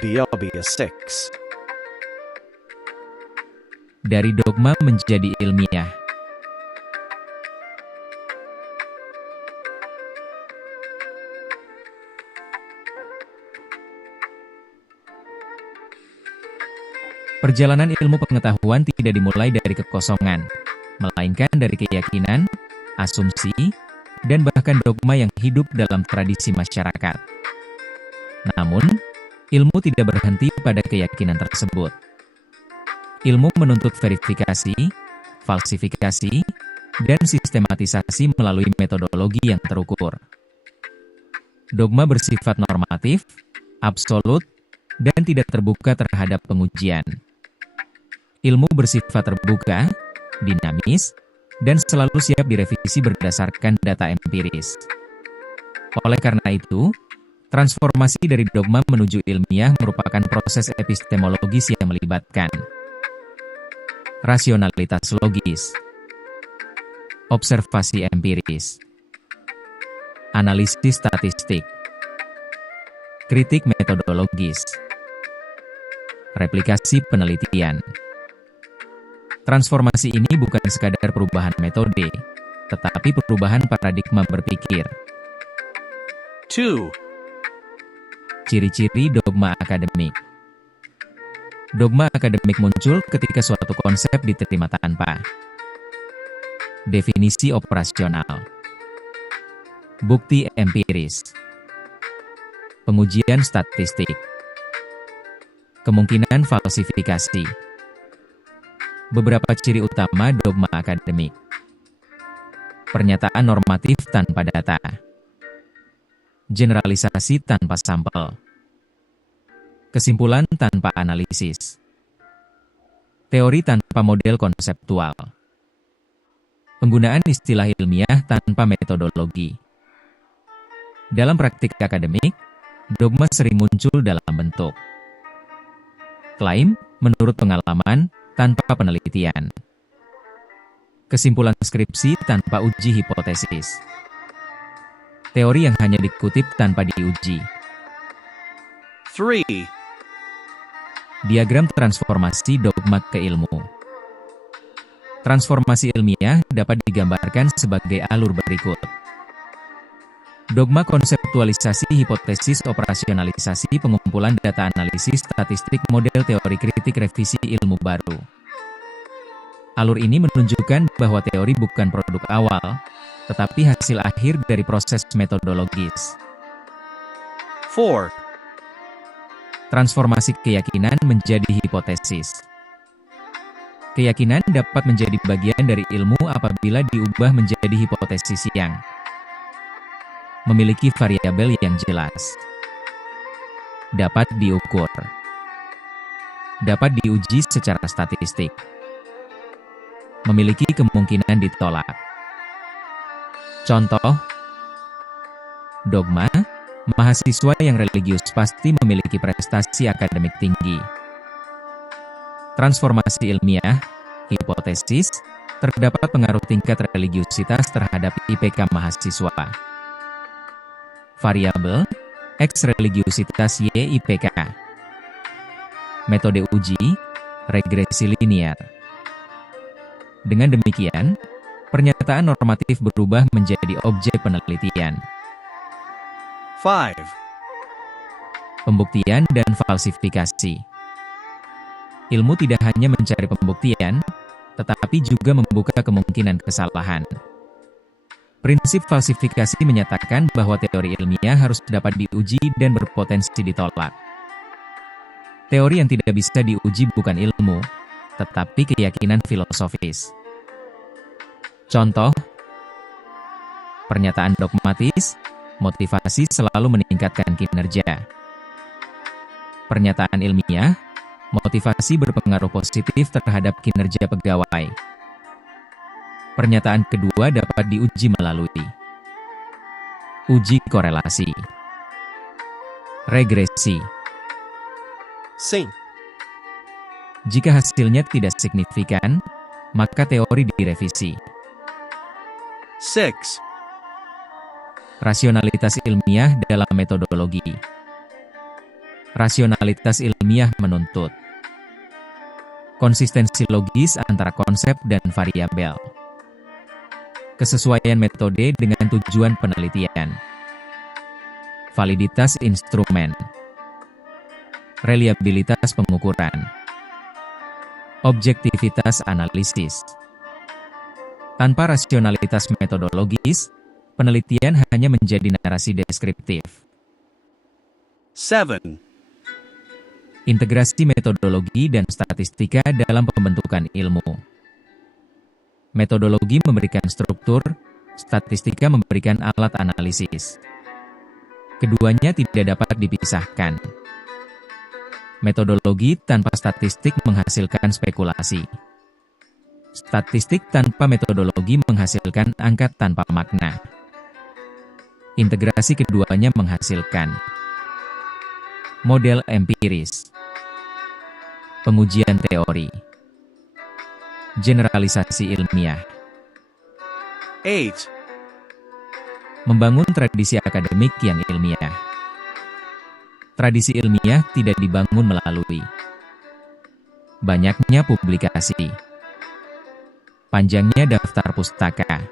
BAB6. Dari dogma menjadi ilmiah. Perjalanan ilmu pengetahuan tidak dimulai dari kekosongan, melainkan dari keyakinan, asumsi, dan bahkan dogma yang hidup dalam tradisi masyarakat. Namun, ilmu tidak berhenti pada keyakinan tersebut. Ilmu menuntut verifikasi, falsifikasi, dan sistematisasi melalui metodologi yang terukur. Dogma bersifat normatif, absolut, dan tidak terbuka terhadap pengujian. Ilmu bersifat terbuka, dinamis, dan selalu siap direvisi berdasarkan data empiris. Oleh karena itu, transformasi dari dogma menuju ilmiah merupakan proses epistemologis yang melibatkan rasionalitas logis, observasi empiris, analisis statistik, kritik metodologis, replikasi penelitian. Transformasi ini bukan sekadar perubahan metode, tetapi perubahan paradigma berpikir. 2. Ciri-ciri dogma akademik. Dogma akademik muncul ketika suatu konsep diterima tanpa definisi operasional, bukti empiris, pengujian statistik, kemungkinan falsifikasi. Beberapa ciri utama dogma akademik. Pernyataan normatif tanpa data. Generalisasi tanpa sampel. Kesimpulan tanpa analisis. Teori tanpa model konseptual. Penggunaan istilah ilmiah tanpa metodologi. Dalam praktik akademik, dogma sering muncul dalam bentuk klaim, menurut pengalaman, tanpa penelitian. Kesimpulan skripsi tanpa uji hipotesis. Teori yang hanya dikutip tanpa diuji. 3. Diagram transformasi dogma ke ilmu. Transformasi ilmiah dapat digambarkan sebagai alur berikut. Dogma konseptualisasi hipotesis operasionalisasi pengumpulan data analisis statistik model teori kritik revisi ilmu baru. Alur ini menunjukkan bahwa teori bukan produk awal, tetapi hasil akhir dari proses metodologis. 4. Transformasi keyakinan menjadi hipotesis. Keyakinan dapat menjadi bagian dari ilmu apabila diubah menjadi hipotesis yang memiliki variabel yang jelas, dapat diukur, dapat diuji secara statistik, memiliki kemungkinan ditolak. Contoh, dogma, mahasiswa yang religius pasti memiliki prestasi akademik tinggi. Transformasi ilmiah, hipotesis, terdapat pengaruh tingkat religiusitas terhadap IPK mahasiswa. Variabel, X religiusitas Y IPK. Metode uji, regresi linear. Dengan demikian, pernyataan normatif berubah menjadi objek penelitian. 5. Pembuktian dan falsifikasi. Ilmu tidak hanya mencari pembuktian, tetapi juga membuka kemungkinan kesalahan. Prinsip falsifikasi menyatakan bahwa teori ilmiah harus dapat diuji dan berpotensi ditolak. Teori yang tidak bisa diuji bukan ilmu, tetapi keyakinan filosofis. Contoh, pernyataan dogmatis, motivasi selalu meningkatkan kinerja. Pernyataan ilmiah, motivasi berpengaruh positif terhadap kinerja pegawai. Pernyataan kedua dapat diuji melalui uji korelasi, regresi. Sim. Jika hasilnya tidak signifikan, maka teori direvisi. 6. Rasionalitas ilmiah dalam metodologi. Rasionalitas ilmiah menuntut konsistensi logis antara konsep dan variabel, kesesuaian metode dengan tujuan penelitian, validitas instrumen, reliabilitas pengukuran, objektivitas analisis. Tanpa rasionalitas metodologis, penelitian hanya menjadi narasi deskriptif. 7. Integrasi metodologi dan statistika dalam pembentukan ilmu. Metodologi memberikan struktur, statistika memberikan alat analisis. Keduanya tidak dapat dipisahkan. Metodologi tanpa statistik menghasilkan spekulasi. Statistik tanpa metodologi menghasilkan angka tanpa makna. Integrasi keduanya menghasilkan model empiris, pengujian teori, generalisasi ilmiah. 8. Membangun tradisi akademik yang ilmiah. Tradisi ilmiah tidak dibangun melalui banyaknya publikasi, panjangnya daftar pustaka,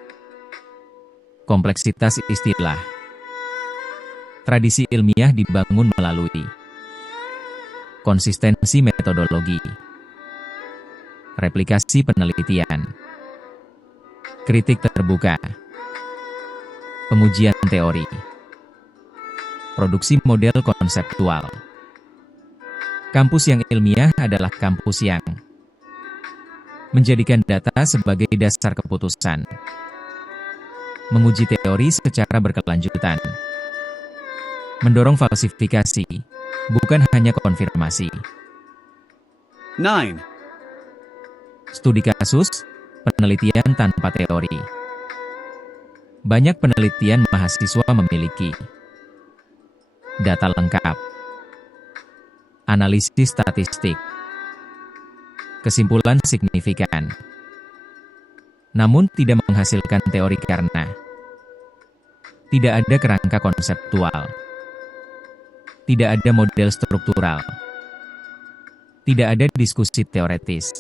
kompleksitas istilah. Tradisi ilmiah dibangun melalui konsistensi metodologi, replikasi penelitian, kritik terbuka, pengujian teori, produksi model konseptual. Kampus yang ilmiah adalah kampus yang menjadikan data sebagai dasar keputusan, menguji teori secara berkelanjutan, mendorong falsifikasi, bukan hanya konfirmasi. 9. Studi kasus, penelitian tanpa teori. Banyak penelitian mahasiswa memiliki data lengkap, analisis statistik, kesimpulan signifikan, namun tidak menghasilkan teori karena tidak ada kerangka konseptual, tidak ada model struktural, tidak ada diskusi teoretis.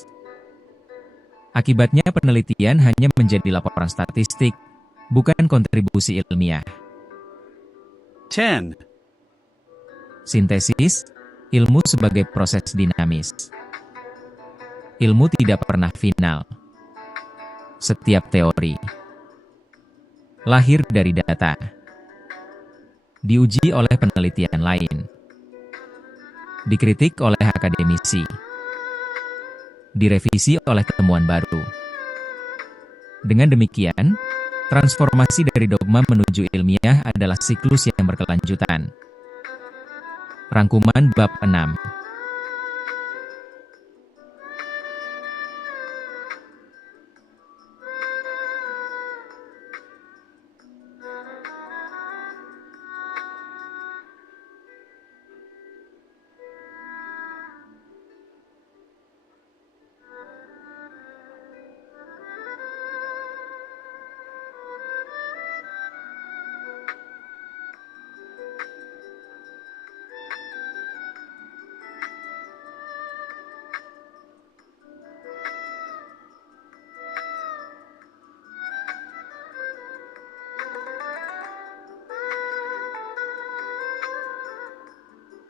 Akibatnya penelitian hanya menjadi laporan statistik, bukan kontribusi ilmiah. 10. Sintesis, ilmu sebagai proses dinamis. Ilmu tidak pernah final. Setiap teori lahir dari data, diuji oleh penelitian lain, dikritik oleh akademisi, direvisi oleh temuan baru. Dengan demikian, transformasi dari dogma menuju ilmiah adalah siklus yang berkelanjutan. Rangkuman bab 6.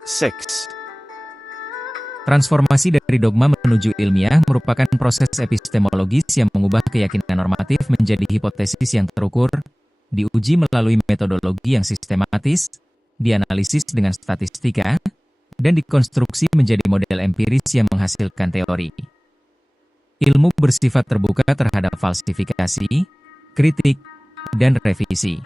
Six. Transformasi dari dogma menuju ilmiah merupakan proses epistemologis yang mengubah keyakinan normatif menjadi hipotesis yang terukur, diuji melalui metodologi yang sistematis, dianalisis dengan statistika, dan dikonstruksi menjadi model empiris yang menghasilkan teori. Ilmu bersifat terbuka terhadap falsifikasi, kritik, dan revisi.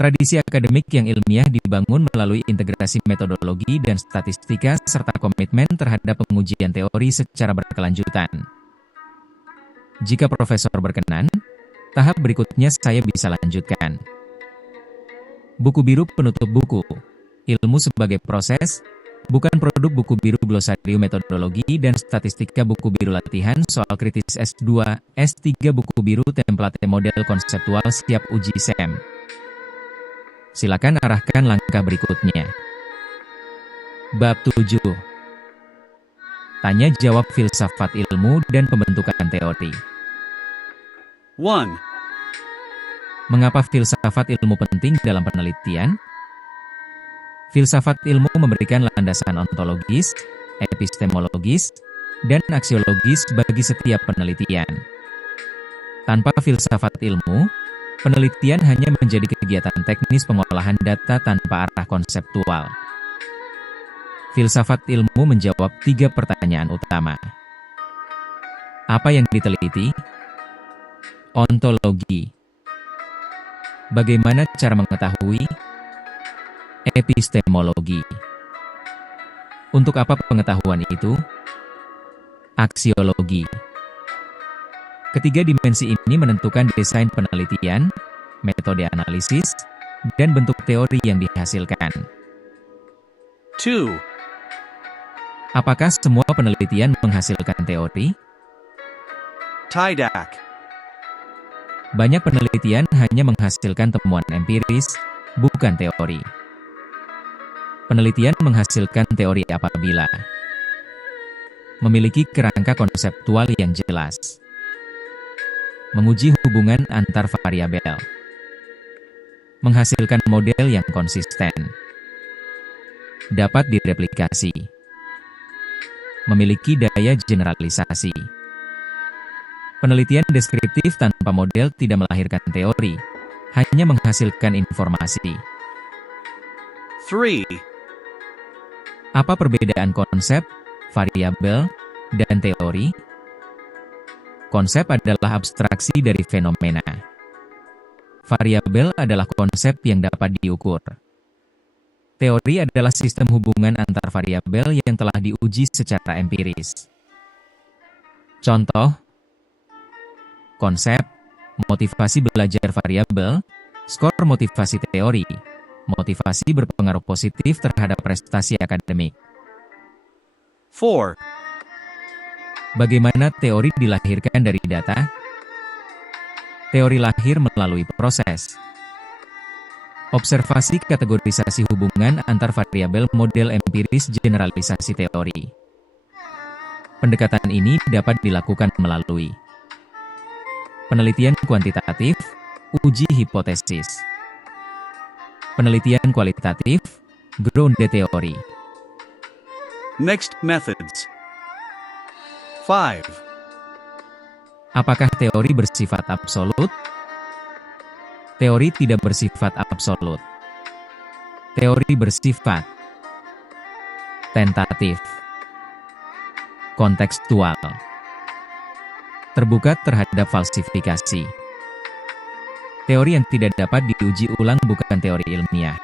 Tradisi akademik yang ilmiah dibangun melalui integrasi metodologi dan statistika serta komitmen terhadap pengujian teori secara berkelanjutan. Jika profesor berkenan, tahap berikutnya saya bisa lanjutkan. Buku biru penutup buku. Ilmu sebagai proses, bukan produk. Buku biru glosarium metodologi dan statistika. Buku biru latihan soal kritis S2, S3. Buku biru template model konseptual siap uji SEM. Silakan arahkan langkah berikutnya. Bab 7. Tanya jawab filsafat ilmu dan pembentukan teori. 1. Mengapa filsafat ilmu penting dalam penelitian? Filsafat ilmu memberikan landasan ontologis, epistemologis, dan aksiologis bagi setiap penelitian. Tanpa filsafat ilmu, penelitian hanya menjadi kegiatan teknis pengolahan data tanpa arah konseptual. Filsafat ilmu menjawab 3 pertanyaan utama. Apa yang diteliti? Ontologi. Bagaimana cara mengetahui? Epistemologi. Untuk apa pengetahuan itu? Aksiologi. Ketiga dimensi ini menentukan desain penelitian, metode analisis, dan bentuk teori yang dihasilkan. 2. Apakah semua penelitian menghasilkan teori? Tidak. Banyak penelitian hanya menghasilkan temuan empiris, bukan teori. Penelitian menghasilkan teori apabila memiliki kerangka konseptual yang jelas, menguji hubungan antar variabel, menghasilkan model yang konsisten, dapat direplikasi, memiliki daya generalisasi. Penelitian deskriptif tanpa model tidak melahirkan teori, hanya menghasilkan informasi. 3. Apa perbedaan konsep, variabel, dan teori? Konsep adalah abstraksi dari fenomena. Variabel adalah konsep yang dapat diukur. Teori adalah sistem hubungan antar variabel yang telah diuji secara empiris. Contoh, konsep, motivasi belajar variabel, skor motivasi teori, motivasi berpengaruh positif terhadap prestasi akademik. 4. Bagaimana teori dilahirkan dari data? Teori lahir melalui proses observasi kategorisasi hubungan antar variabel model empiris generalisasi teori. Pendekatan ini dapat dilakukan melalui penelitian kuantitatif, uji hipotesis. Penelitian kualitatif, grounded theory. Next methods. 5. Apakah teori bersifat absolut? Teori tidak bersifat absolut. Teori bersifat tentatif, kontekstual, terbuka terhadap falsifikasi. Teori yang tidak dapat diuji ulang bukan teori ilmiah.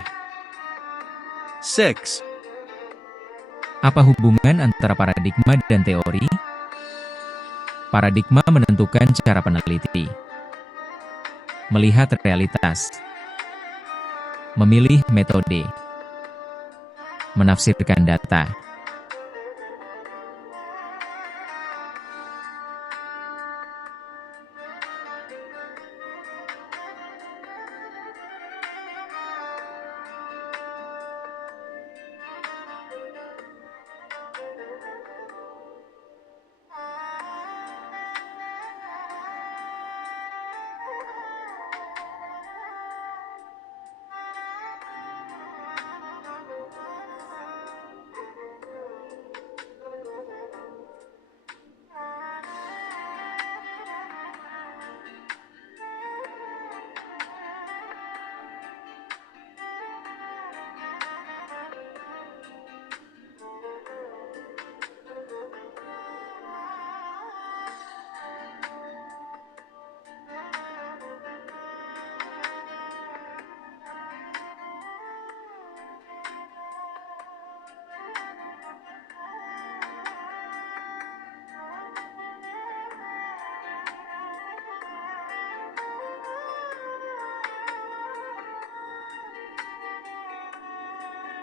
6. Apa hubungan antara paradigma dan teori? Paradigma menentukan cara peneliti melihat realitas, memilih metode, menafsirkan data.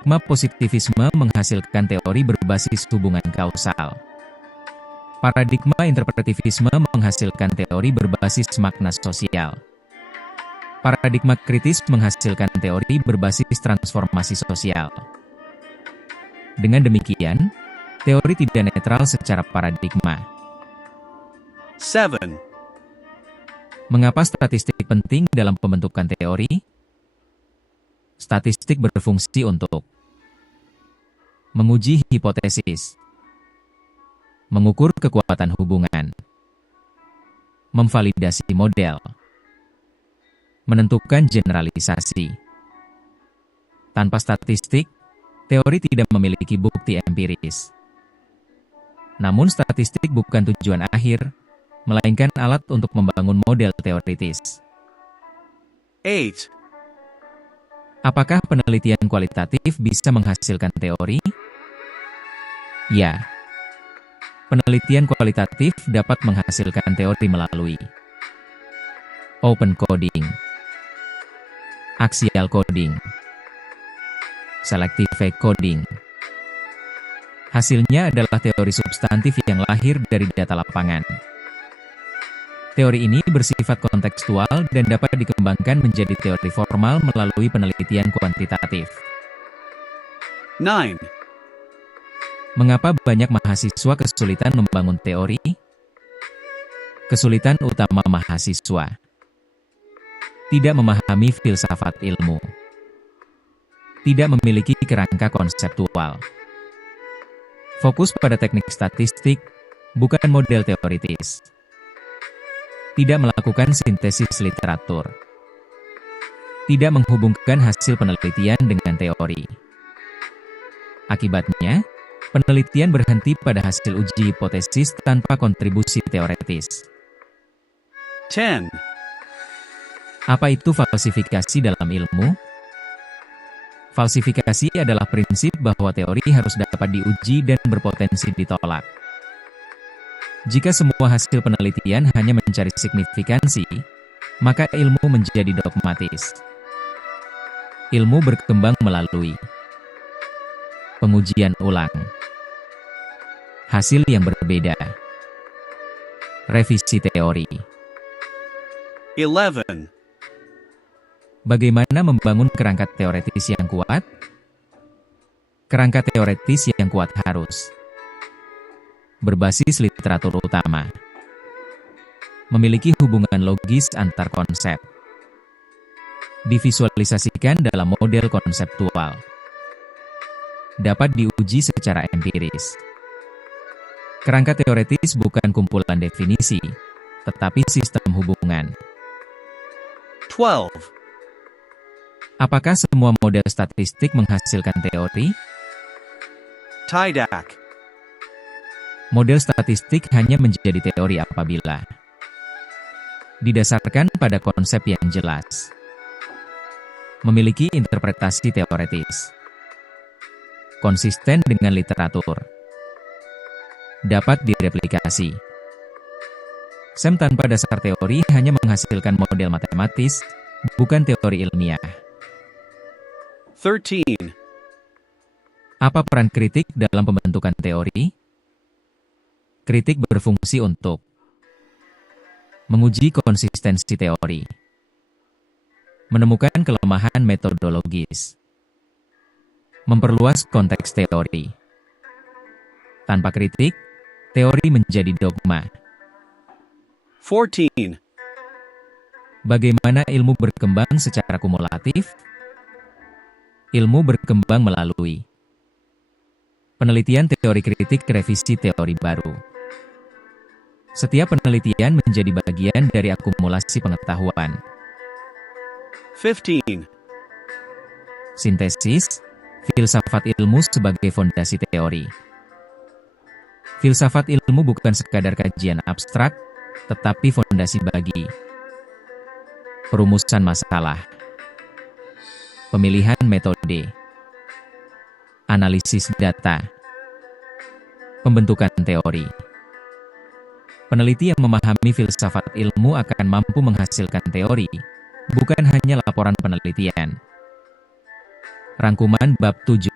Paradigma positivisme menghasilkan teori berbasis hubungan kausal. Paradigma interpretivisme menghasilkan teori berbasis makna sosial. Paradigma kritis menghasilkan teori berbasis transformasi sosial. Dengan demikian, teori tidak netral secara paradigma. 7. Mengapa statistik penting dalam pembentukan teori? Statistik berfungsi untuk menguji hipotesis, mengukur kekuatan hubungan, memvalidasi model, menentukan generalisasi. Tanpa statistik, teori tidak memiliki bukti empiris. Namun statistik bukan tujuan akhir, melainkan alat untuk membangun model teoritis. 8. Apakah penelitian kualitatif bisa menghasilkan teori? Ya. Penelitian kualitatif dapat menghasilkan teori melalui open coding, axial coding, selective coding. Hasilnya adalah teori substantif yang lahir dari data lapangan. Teori ini bersifat kontekstual dan dapat dikembangkan menjadi teori formal melalui penelitian kuantitatif. 9. Mengapa banyak mahasiswa kesulitan membangun teori? Kesulitan utama mahasiswa tidak memahami filsafat ilmu, tidak memiliki kerangka konseptual, fokus pada teknik statistik, bukan model teoritis, tidak melakukan sintesis literatur, tidak menghubungkan hasil penelitian dengan teori. Akibatnya, penelitian berhenti pada hasil uji hipotesis tanpa kontribusi teoretis. 10. Apa itu falsifikasi dalam ilmu? Falsifikasi adalah prinsip bahwa teori harus dapat diuji dan berpotensi ditolak. Jika semua hasil penelitian hanya mencari signifikansi, maka ilmu menjadi dogmatis. Ilmu berkembang melalui pengujian ulang, hasil yang berbeda, revisi teori. 11. Bagaimana membangun kerangka teoretis yang kuat? Kerangka teoretis yang kuat harus berbasis literatur utama, memiliki hubungan logis antar konsep, divisualisasikan dalam model konseptual, dapat diuji secara empiris. Kerangka teoretis bukan kumpulan definisi, tetapi sistem hubungan. 12. Apakah semua model statistik menghasilkan teori? Tidak. Model statistik hanya menjadi teori apabila didasarkan pada konsep yang jelas, memiliki interpretasi teoretis, konsisten dengan literatur, dapat direplikasi. SEM tanpa dasar teori hanya menghasilkan model matematis, bukan teori ilmiah. 13. Apa peran kritik dalam pembentukan teori? Kritik berfungsi untuk menguji konsistensi teori, menemukan kelemahan metodologis, memperluas konteks teori. Tanpa kritik, teori menjadi dogma. 14. Bagaimana ilmu berkembang secara kumulatif? Ilmu berkembang melalui penelitian teori kritik revisi teori baru. Setiap penelitian menjadi bagian dari akumulasi pengetahuan. 15. Sintesis, filsafat ilmu sebagai fondasi teori. Filsafat ilmu bukan sekadar kajian abstrak, tetapi fondasi bagi perumusan masalah, pemilihan metode, analisis data, pembentukan teori. Peneliti yang memahami filsafat ilmu akan mampu menghasilkan teori, bukan hanya laporan penelitian. Rangkuman bab 7.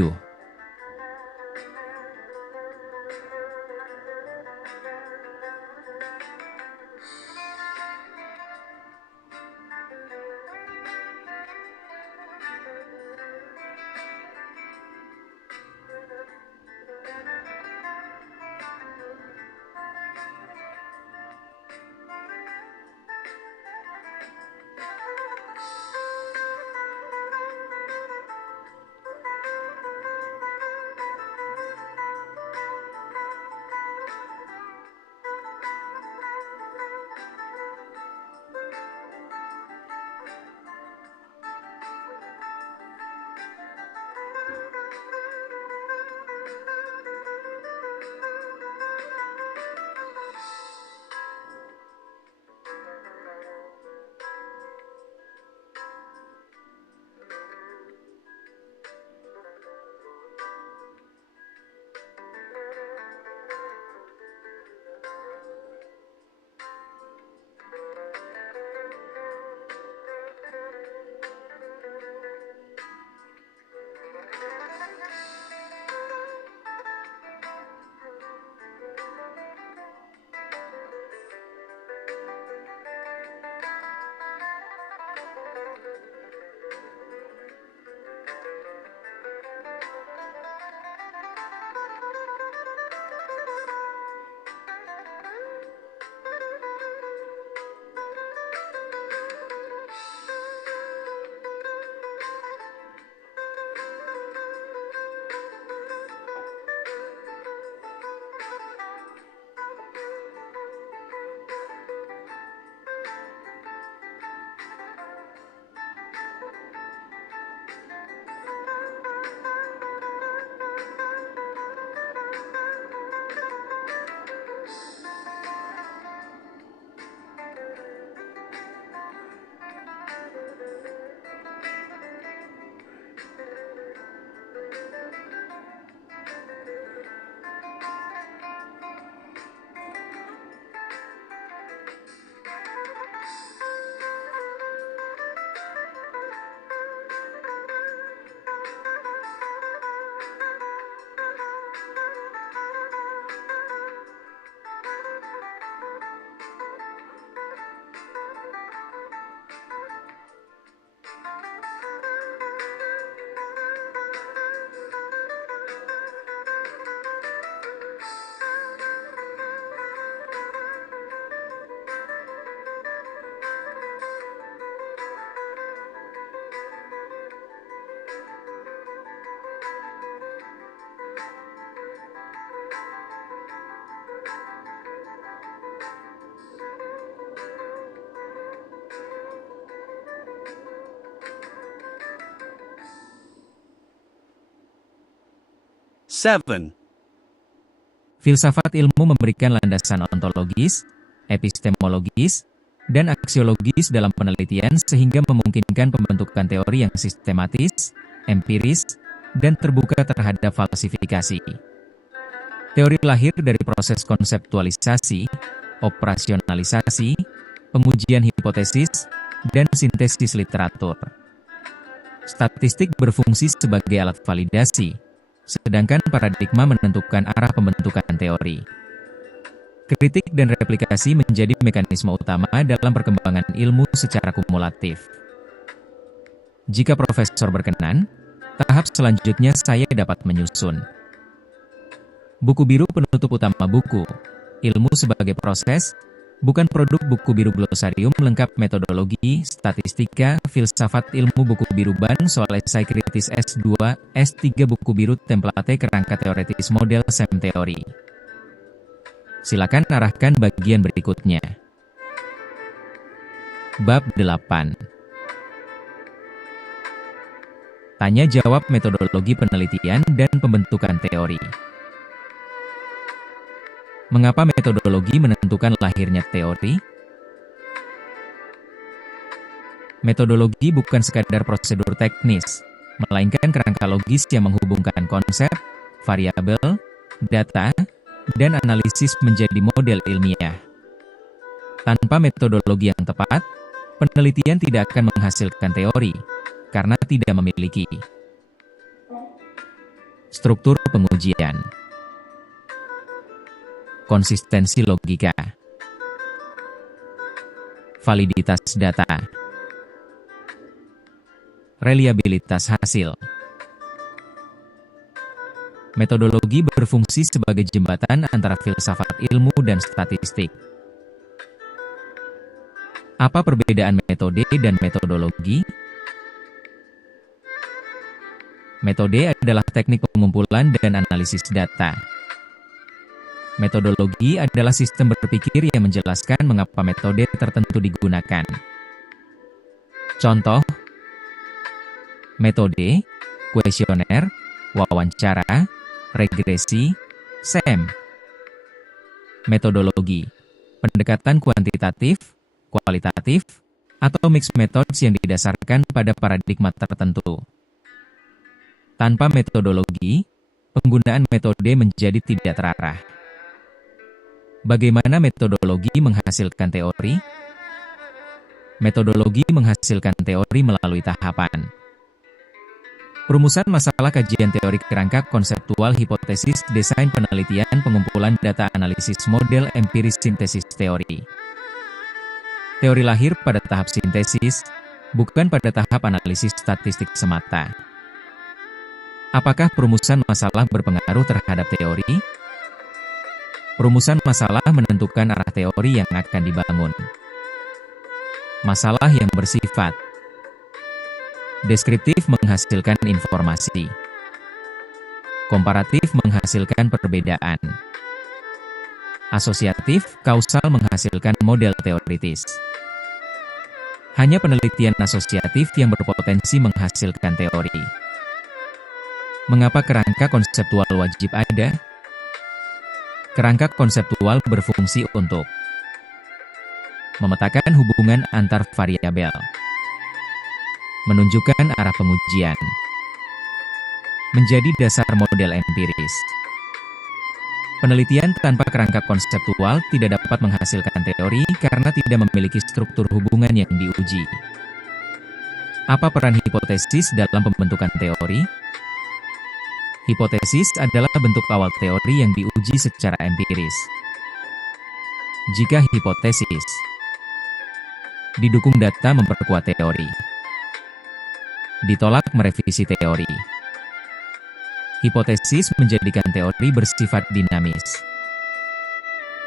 7. Filsafat ilmu memberikan landasan ontologis, epistemologis, dan aksiologis dalam penelitian sehingga memungkinkan pembentukan teori yang sistematis, empiris, dan terbuka terhadap falsifikasi. Teori lahir dari proses konseptualisasi, operasionalisasi, pengujian hipotesis, dan sintesis literatur. Statistik berfungsi sebagai alat validasi, sedangkan paradigma menentukan arah pembentukan teori. Kritik dan replikasi menjadi mekanisme utama dalam perkembangan ilmu secara kumulatif. Jika profesor berkenan, tahap selanjutnya saya dapat menyusun. Buku biru penutup utama buku, ilmu sebagai proses, bukan produk. Buku biru glosarium lengkap metodologi, statistika, filsafat ilmu. Buku biru ban soal esai kritis S2, S3. Buku biru template kerangka teoretis model SEM teori. Silakan arahkan bagian berikutnya. Bab 8. Tanya jawab metodologi penelitian dan pembentukan teori. Mengapa metodologi menentukan lahirnya teori? Metodologi bukan sekadar prosedur teknis, melainkan kerangka logis yang menghubungkan konsep, variabel, data, dan analisis menjadi model ilmiah. Tanpa metodologi yang tepat, penelitian tidak akan menghasilkan teori, karena tidak memiliki struktur pengujian, konsistensi logika, validitas data, reliabilitas hasil. Metodologi berfungsi sebagai jembatan antara filsafat ilmu dan statistik. Apa perbedaan metode dan metodologi? Metode adalah teknik pengumpulan dan analisis data. Metodologi adalah sistem berpikir yang menjelaskan mengapa metode tertentu digunakan. Contoh: metode, kuesioner, wawancara, regresi, SEM. Metodologi, pendekatan kuantitatif, kualitatif, atau mixed methods yang didasarkan pada paradigma tertentu. Tanpa metodologi, penggunaan metode menjadi tidak terarah. Bagaimana metodologi menghasilkan teori? Metodologi menghasilkan teori melalui tahapan. Perumusan masalah, kajian teori, kerangka konseptual, hipotesis, desain penelitian, pengumpulan data, analisis model, empiris, sintesis teori. Teori lahir pada tahap sintesis, bukan pada tahap analisis statistik semata. Apakah perumusan masalah berpengaruh terhadap teori? Perumusan masalah menentukan arah teori yang akan dibangun. Masalah yang bersifat deskriptif menghasilkan informasi. Komparatif menghasilkan perbedaan. Asosiatif, kausal menghasilkan model teoritis. Hanya penelitian asosiatif yang berpotensi menghasilkan teori. Mengapa kerangka konseptual wajib ada? Kerangka konseptual berfungsi untuk memetakan hubungan antar variabel, menunjukkan arah pengujian, menjadi dasar model empiris. Penelitian tanpa kerangka konseptual tidak dapat menghasilkan teori karena tidak memiliki struktur hubungan yang diuji. Apa peran hipotesis dalam pembentukan teori? Hipotesis adalah bentuk awal teori yang diuji secara empiris. Jika hipotesis didukung data, memperkuat teori. Ditolak, merevisi teori. Hipotesis menjadikan teori bersifat dinamis.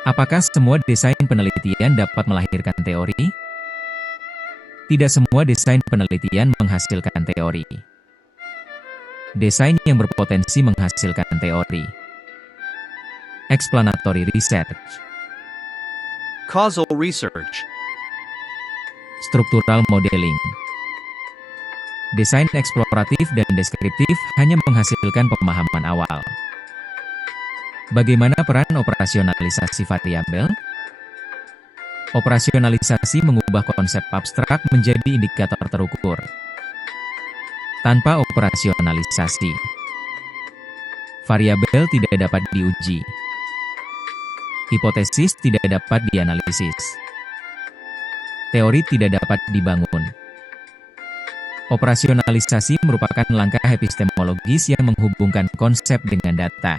Apakah semua desain penelitian dapat melahirkan teori? Tidak semua desain penelitian menghasilkan teori. Desain yang berpotensi menghasilkan teori. Explanatory research. Causal research. Structural modeling. Desain eksploratif dan deskriptif hanya menghasilkan pemahaman awal. Bagaimana peran operasionalisasi variabel? Operasionalisasi mengubah konsep abstrak menjadi indikator terukur. Tanpa operasionalisasi, variabel tidak dapat diuji. Hipotesis tidak dapat dianalisis. Teori tidak dapat dibangun. Operasionalisasi merupakan langkah epistemologis yang menghubungkan konsep dengan data.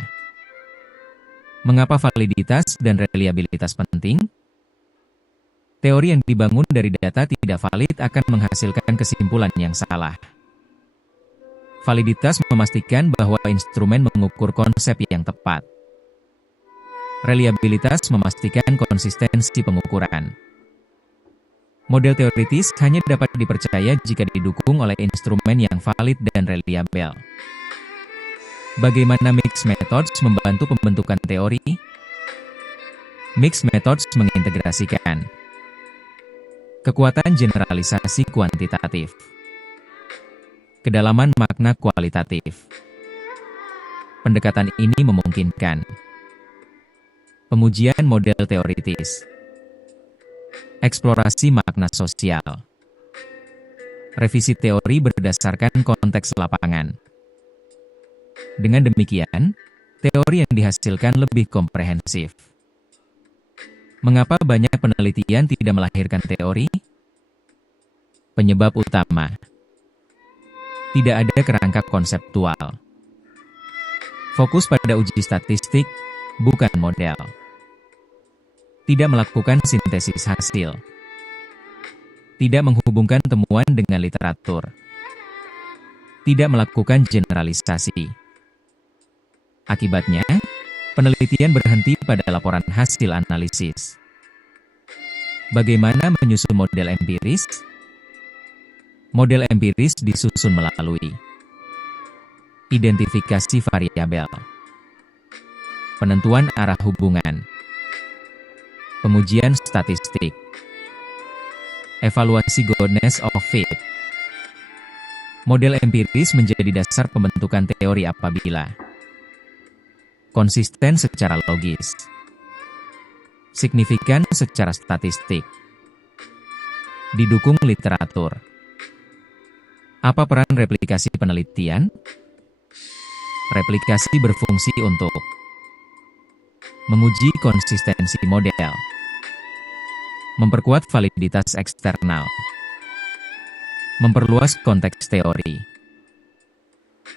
Mengapa validitas dan reliabilitas penting? Teori yang dibangun dari data tidak valid akan menghasilkan kesimpulan yang salah. Validitas memastikan bahwa instrumen mengukur konsep yang tepat. Reliabilitas memastikan konsistensi pengukuran. Model teoritis hanya dapat dipercaya jika didukung oleh instrumen yang valid dan reliabel. Bagaimana mixed methods membantu pembentukan teori? Mixed methods mengintegrasikan kekuatan generalisasi kuantitatif, kedalaman makna kualitatif. Pendekatan ini memungkinkan pengujian model teoritis, eksplorasi makna sosial, revisi teori berdasarkan konteks lapangan. Dengan demikian, teori yang dihasilkan lebih komprehensif. Mengapa banyak penelitian tidak melahirkan teori? Penyebab utama: tidak ada kerangka konseptual. Fokus pada uji statistik, bukan model. Tidak melakukan sintesis hasil. Tidak menghubungkan temuan dengan literatur. Tidak melakukan generalisasi. Akibatnya, penelitian berhenti pada laporan hasil analisis. Bagaimana menyusun model empiris? Model empiris disusun melalui identifikasi variabel, penentuan arah hubungan, pengujian statistik, evaluasi goodness of fit. Model empiris menjadi dasar pembentukan teori apabila konsisten secara logis, signifikan secara statistik, didukung literatur. Apa peran replikasi penelitian? Replikasi berfungsi untuk menguji konsistensi model, memperkuat validitas eksternal, memperluas konteks teori.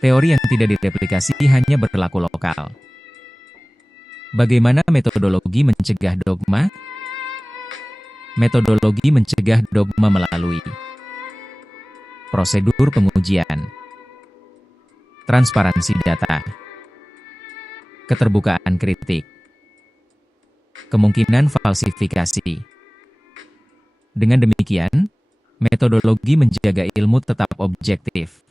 Teori yang tidak direplikasi hanya berlaku lokal. Bagaimana metodologi mencegah dogma? Metodologi mencegah dogma melalui prosedur pengujian, transparansi data, keterbukaan kritik, kemungkinan falsifikasi. Dengan demikian, metodologi menjaga ilmu tetap objektif.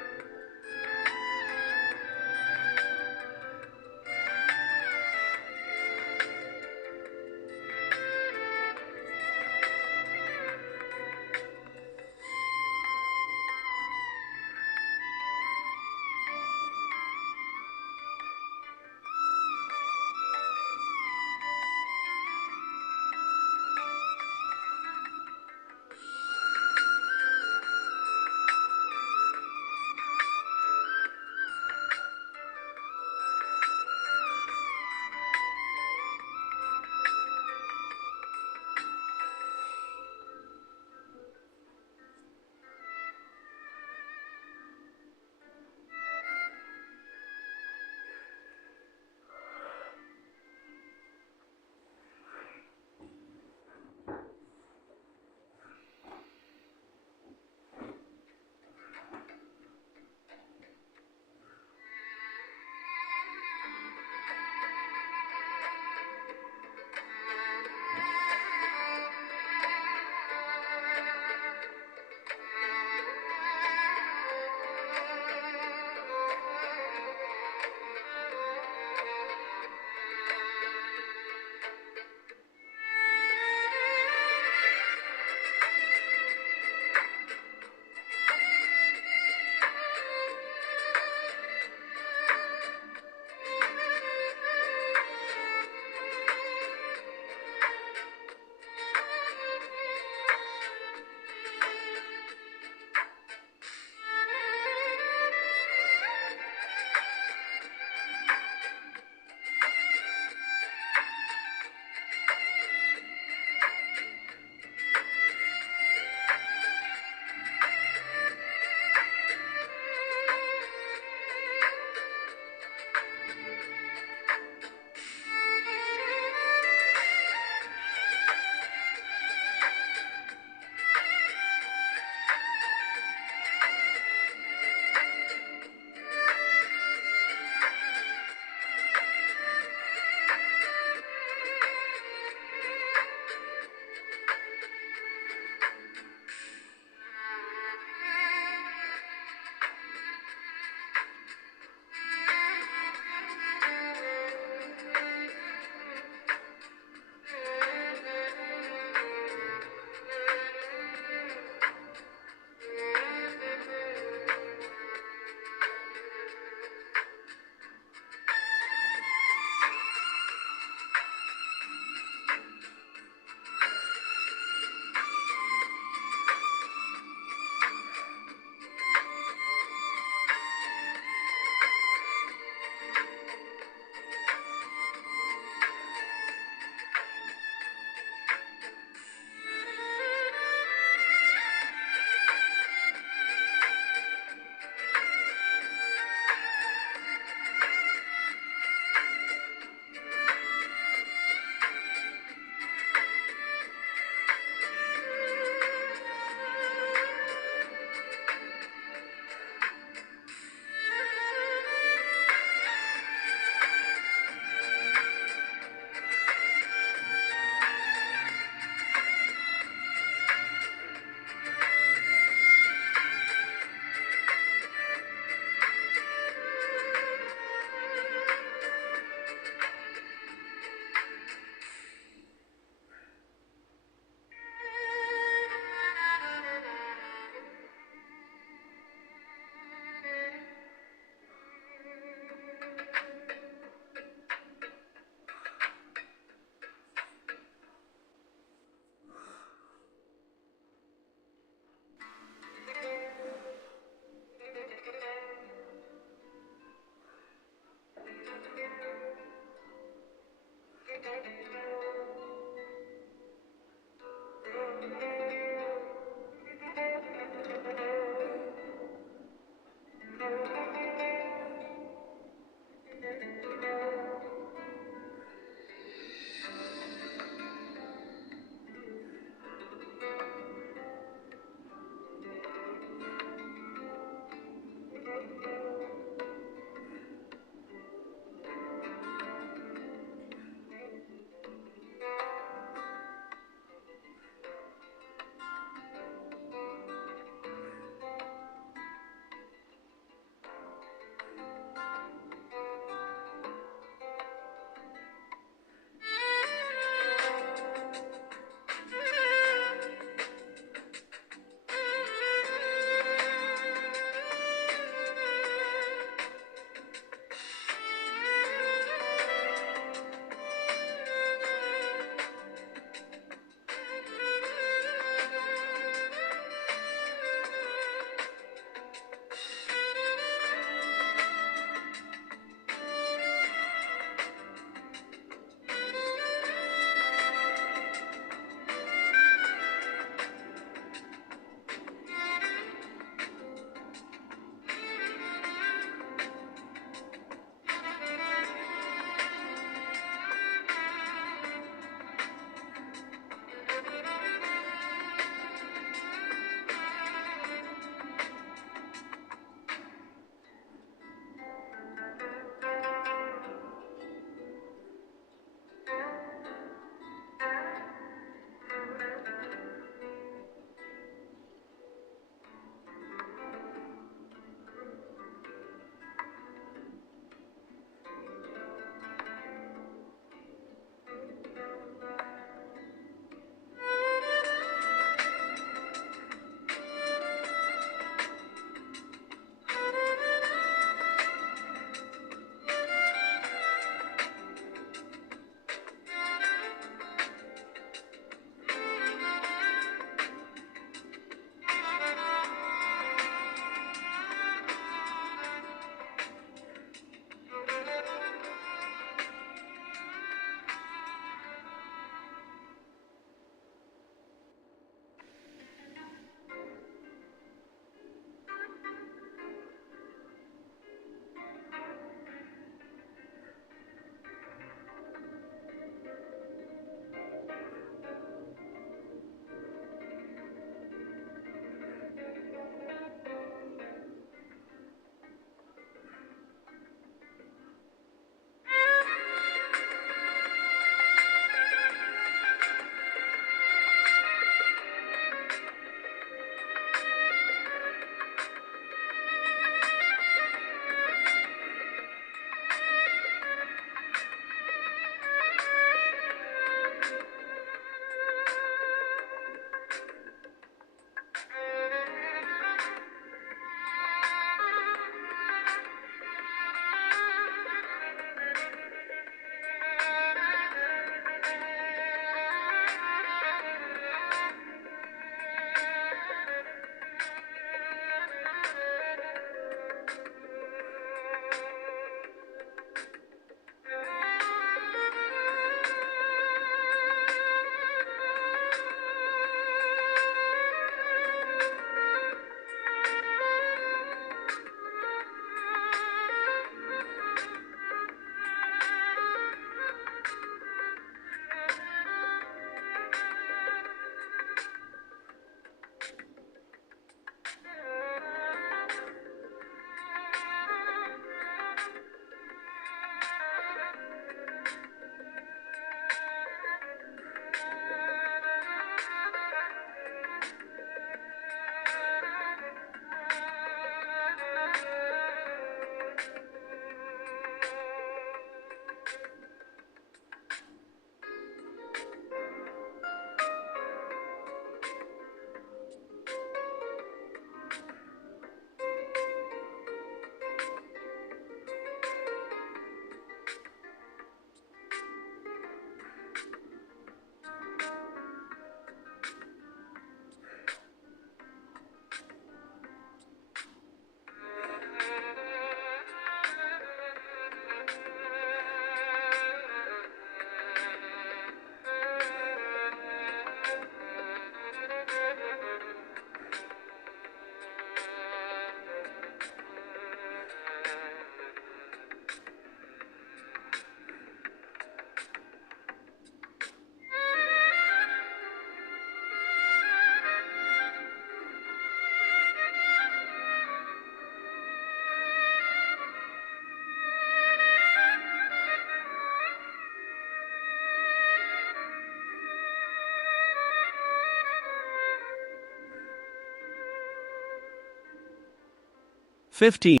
15.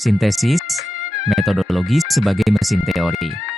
Sintesis, metodologi sebagai mesin teori.